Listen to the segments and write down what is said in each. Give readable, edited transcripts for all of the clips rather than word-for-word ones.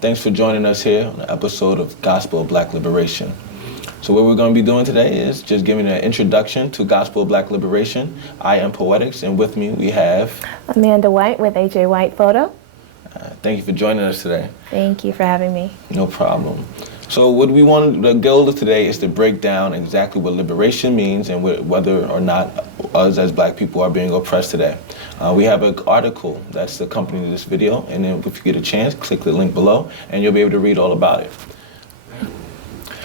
Thanks for joining us here on an episode of Gospel of Black Liberation. So what we're going to be doing today is just giving an introduction to Gospel of Black Liberation. I am Poetix, and with me we have Amanda White with AJ White Photo. Thank you for joining us today. Thank you for having me. No problem. So what we want, the goal of today is to break down exactly what liberation means and whether or not us as Black people are being oppressed today. We have an article that's accompanying this video, and then if you get a chance, click the link below, and you'll be able to read all about it.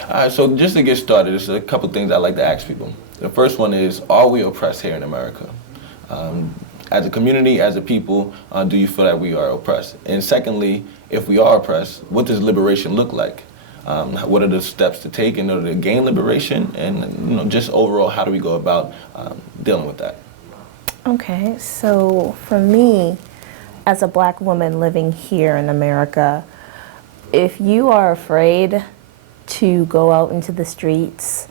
All right, so just to get started, there's a couple things I like to ask people. The first one is, are we oppressed here in America? As a community, as a people, do you feel that we are oppressed? And secondly, if we are oppressed, what does liberation look like? What are the steps to take in order to gain liberation? And just overall, how do we go about dealing with that? Okay, so for me, as a Black woman living here in America, if you are afraid to go out into the streets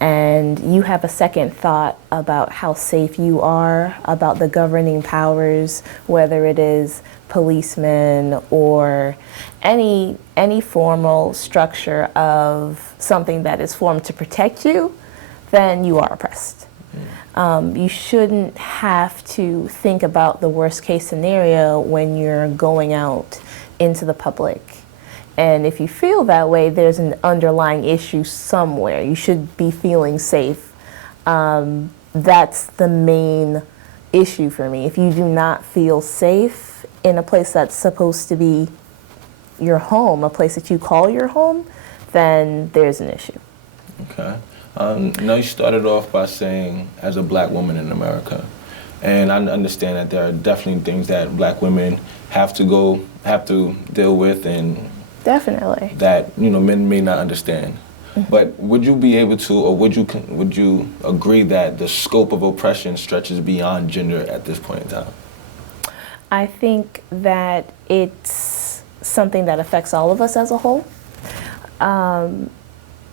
and you have a second thought about how safe you are, about the governing powers, whether it is policemen or any formal structure of something that is formed to protect you, then you are oppressed. You shouldn't have to think about the worst case scenario when you're going out into the public. And if you feel that way, there's an underlying issue somewhere. You should be feeling safe. That's the main issue for me. If you do not feel safe in a place that's supposed to be your home, a place that you call your home, then there's an issue. Okay. Now you started off by saying, as a Black woman in America, and I understand that there are definitely things that Black women have to deal with, and definitely that men may not understand. Mm-hmm. But would you be able to, or would you agree that the scope of oppression stretches beyond gender at this point in time? I think that it's something that affects all of us as a whole.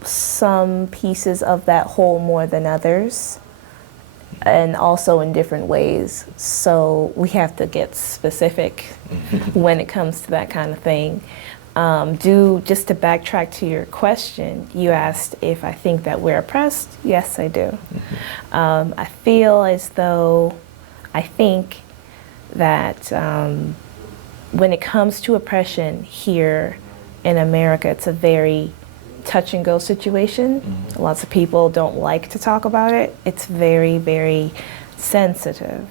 Some pieces of that whole more than others, and also in different ways. So we have to get specific when it comes to that kind of thing. Just to backtrack to your question, you asked if I think that we're oppressed. Yes, I do. I feel as though, I think that when it comes to oppression here in America, it's a very touch and go situation. Lots of people don't like to talk about it. It's very, very sensitive.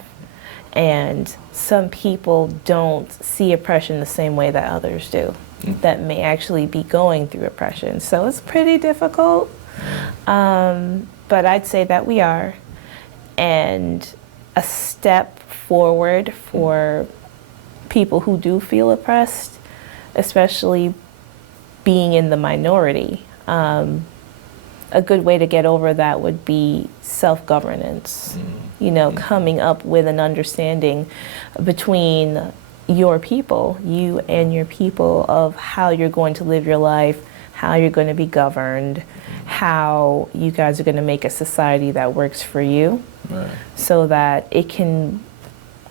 And some people don't see oppression the same way that others do, that may actually be going through oppression. So it's pretty difficult. But I'd say that we are. And a step forward for people who do feel oppressed, especially being in the minority, a good way to get over that would be self-governance. Coming up with an understanding between your people, you and your people, of how you're going to live your life, how you're going to be governed, how you guys are going to make a society that works for you, right, so that it can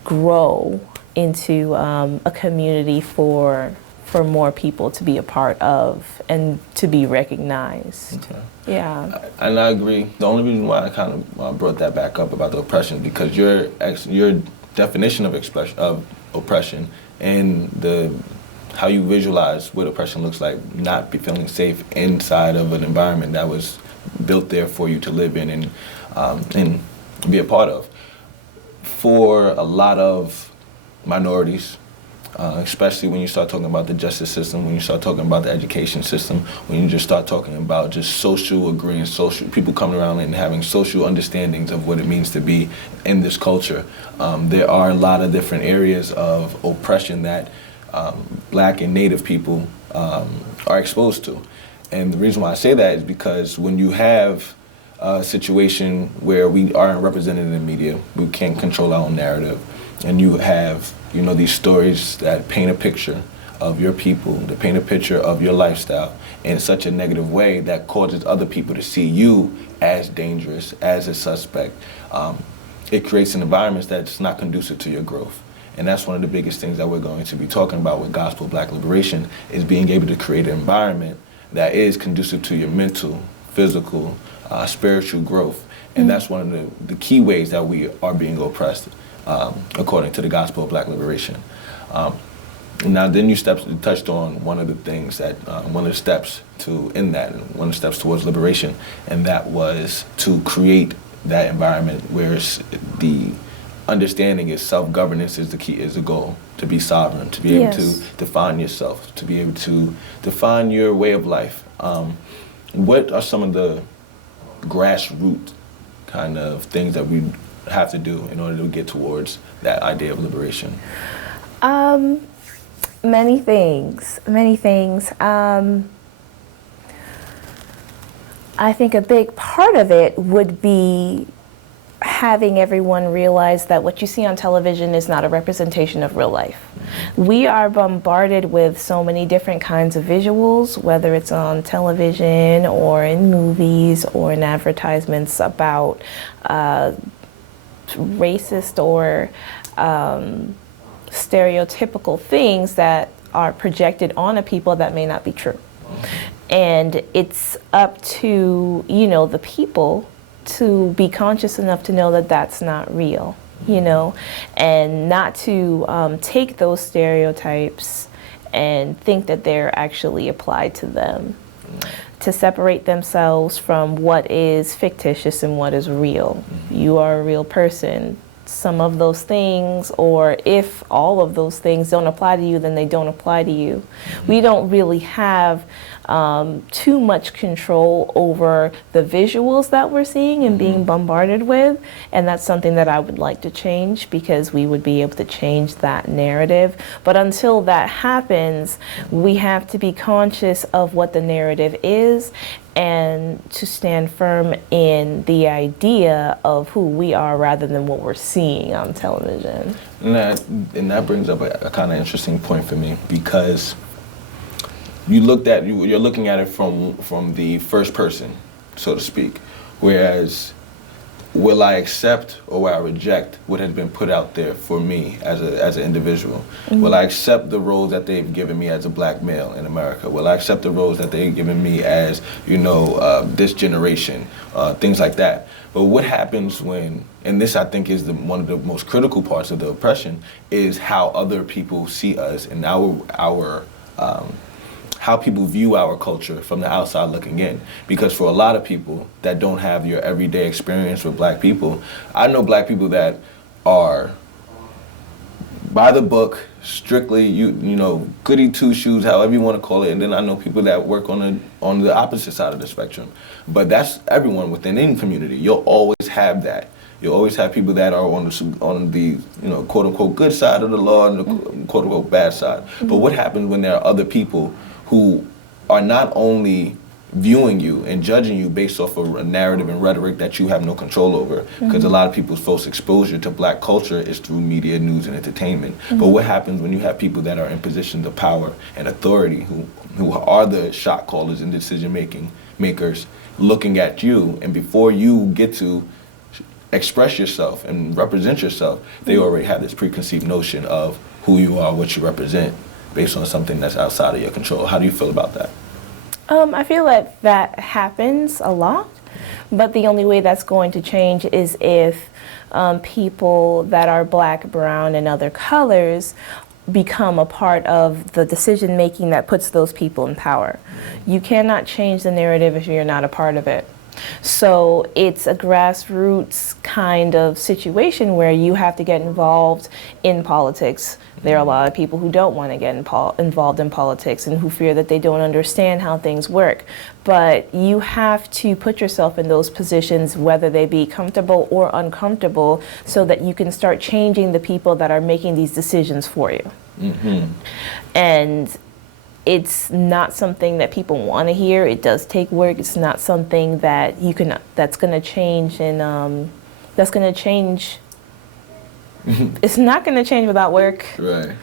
grow into a community for more people to be a part of and to be recognized. Okay. Yeah. And I agree. The only reason why I kind of brought that back up about the oppression, because your definition of oppression and how you visualize what oppression looks like, not be feeling safe inside of an environment that was built there for you to live in and be a part of. For a lot of minorities, especially when you start talking about the justice system, when you start talking about the education system, when you just start talking about just social agreement, people coming around and having social understandings of what it means to be in this culture. There are a lot of different areas of oppression that Black and Native people are exposed to. And the reason why I say that is because when you have a situation where we aren't represented in the media, we can't control our own narrative, and you have these stories that paint a picture of your people, that paint a picture of your lifestyle in such a negative way that causes other people to see you as dangerous, as a suspect. It creates an environment that's not conducive to your growth. And that's one of the biggest things that we're going to be talking about with Gospel Black Liberation, is being able to create an environment that is conducive to your mental, physical, spiritual growth. And that's one of the key ways that we are being oppressed, according to the Gospel of Black Liberation. Now, then you touched on one of the things that, one of the steps to end that, one of the steps towards liberation, and that was to create that environment where the understanding is self-governance is the key, is the goal, to be sovereign, to be able to define yourself, to be able to define your way of life. What are some of the grassroots kind of things that we have to do in order to get towards that idea of liberation? Many things. I think a big part of it would be having everyone realize that what you see on television is not a representation of real life. We are bombarded with so many different kinds of visuals, whether it's on television or in movies or in advertisements about racist or stereotypical things that are projected on a people that may not be true. And it's up to, the people to be conscious enough to know that that's not real, and not to take those stereotypes and think that they're actually applied to them, to separate themselves from what is fictitious and what is real. You are a real person. Some of those things, or if all of those things don't apply to you, then they don't apply to you. We don't really have too much control over the visuals that we're seeing and being bombarded with, and that's something that I would like to change, because we would be able to change that narrative. But until that happens, we have to be conscious of what the narrative is and to stand firm in the idea of who we are rather than what we're seeing on television. And that brings up a kind of interesting point for me, because you're looking at it from the first person, so to speak, whereas will I accept or will I reject what has been put out there for me as an individual? Will I accept the roles that they've given me as a black male in America? Will I accept the roles that they've given me as, this generation, things like that? But what happens when, and this I think is one of the most critical parts of the oppression, is how other people see us and how people view our culture from the outside looking in. Because for a lot of people that don't have your everyday experience with black people, I know black people that are by the book, strictly, goody two shoes, however you want to call it, and then I know people that work on the opposite side of the spectrum. But that's everyone within any community. You'll always have that. You'll always have people that are on the quote unquote good side of the law and the quote unquote bad side. But what happens when there are other people who are not only viewing you and judging you based off of a narrative and rhetoric that you have no control over? Because a lot of people's false exposure to black culture is through media, news, and entertainment. But what happens when you have people that are in positions of power and authority, who are the shot callers and decision makers, looking at you, and before you get to express yourself and represent yourself, they already have this preconceived notion of who you are, what you represent, based on something that's outside of your control? How do you feel about that? I feel like that happens a lot, but the only way that's going to change is if people that are black, brown, and other colors become a part of the decision making that puts those people in power. You cannot change the narrative if you're not a part of it. So it's a grassroots kind of situation where you have to get involved in politics. There are a lot of people who don't want to get involved in politics and who fear that they don't understand how things work. But you have to put yourself in those positions, whether they be comfortable or uncomfortable, so that you can start changing the people that are making these decisions for you. And it's not something that people want to hear. It does take work. It's not something that that's going to change, and that's going to change. It's not going to change without work. Right.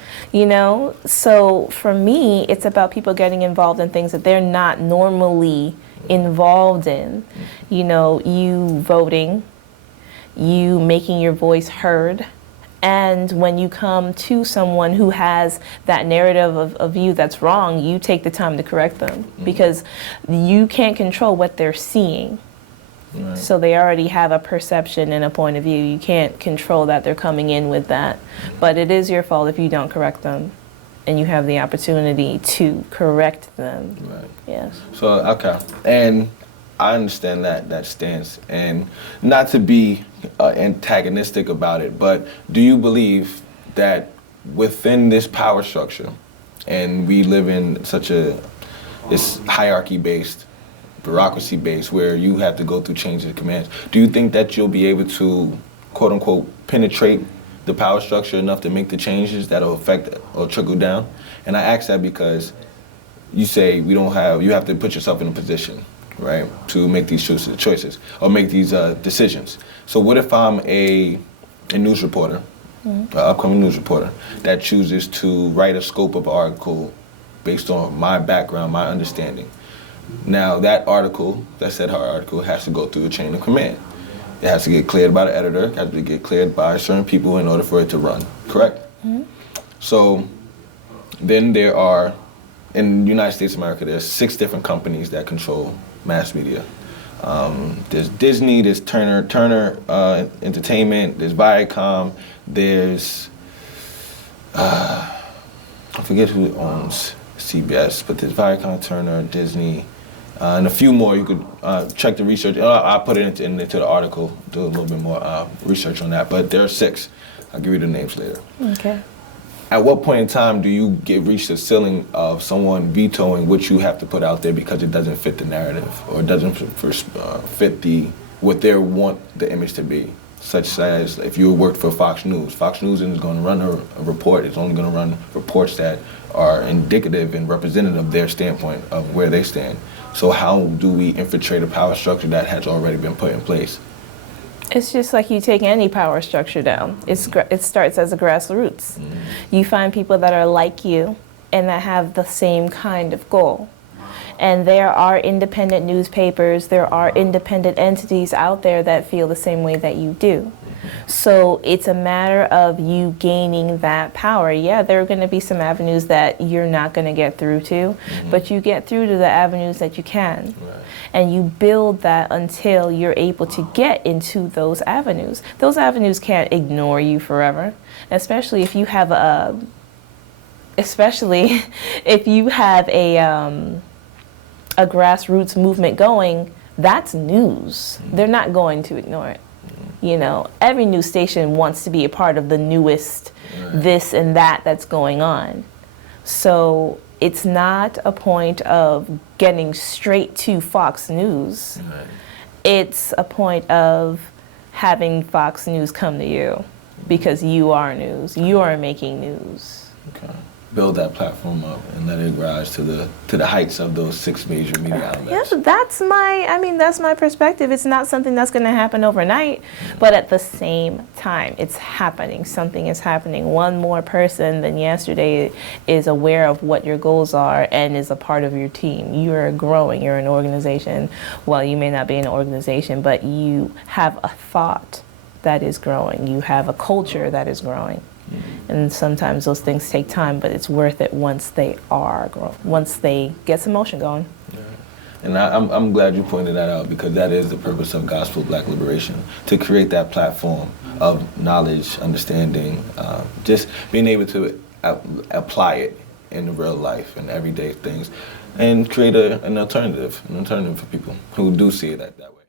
So for me, it's about people getting involved in things that they're not normally involved in. You voting, you making your voice heard, And when you come to someone who has that narrative of you that's wrong, you take the time to correct them because you can't control what they're seeing. Right. So they already have a perception and a point of view. You can't control that they're coming in with that. But it is your fault if you don't correct them and you have the opportunity to correct them. Right. Yes. So, okay. And I understand that stance, and not to be antagonistic about it, but do you believe that within this power structure, and we live in such this hierarchy-based, bureaucracy-based, where you have to go through changes of commands, do you think that you'll be able to, quote-unquote, penetrate the power structure enough to make the changes that'll affect or trickle down? And I ask that because you say you have to put yourself in a position, right, to make these choices or make these decisions. So what if I'm a news reporter, an upcoming news reporter, that chooses to write a scope of article based on my background, my understanding? Now that said article has to go through a chain of command. It has to get cleared by the editor, it has to get cleared by certain people in order for it to run, correct? So then there are, in the United States of America, there's 6 different companies that control mass media. There's Disney, there's Turner Entertainment, there's Viacom, there's, I forget who owns CBS, but there's Viacom, Turner, Disney, and a few more. You could check the research. I'll put it into the article, do a little bit more research on that, but there are 6. I'll give you the names later. Okay. At what point in time do you reach the ceiling of someone vetoing what you have to put out there because it doesn't fit the narrative or it doesn't fit what they want the image to be? Such as if you worked for Fox News isn't going to run a report. It's only going to run reports that are indicative and representative of their standpoint of where they stand. So how do we infiltrate a power structure that has already been put in place? It's just like you take any power structure down. It starts as a grassroots. You find people that are like you and that have the same kind of goal. And there are independent newspapers, there are independent entities out there that feel the same way that you do. So it's a matter of you gaining that power. Yeah, there are going to be some avenues that you're not going to get through to, but you get through to the avenues that you can. Right. And you build that until you're able to get into those avenues. Those avenues can't ignore you forever, especially if you have a grassroots movement going. That's news. They're not going to ignore it. You know, every news station wants to be a part of the newest this and that that's going on. So it's not a point of getting straight to Fox News. Right. It's a point of having Fox News come to you because you are news. You are making news. Okay. Build that platform up and let it rise to the heights of those 6 major media outlets. Yeah, that's my perspective. It's not something that's going to happen overnight, but at the same time, it's happening. Something is happening. One more person than yesterday is aware of what your goals are and is a part of your team. You are growing. You're an organization. Well, you may not be an organization, but you have a thought that is growing. You have a culture that is growing. And sometimes those things take time, but it's worth it once they get some motion going. Yeah. And I'm glad you pointed that out, because that is the purpose of Gospel Black Liberation, to create that platform of knowledge, understanding, just being able to apply it in real life and everyday things, and create an alternative for people who do see it that way.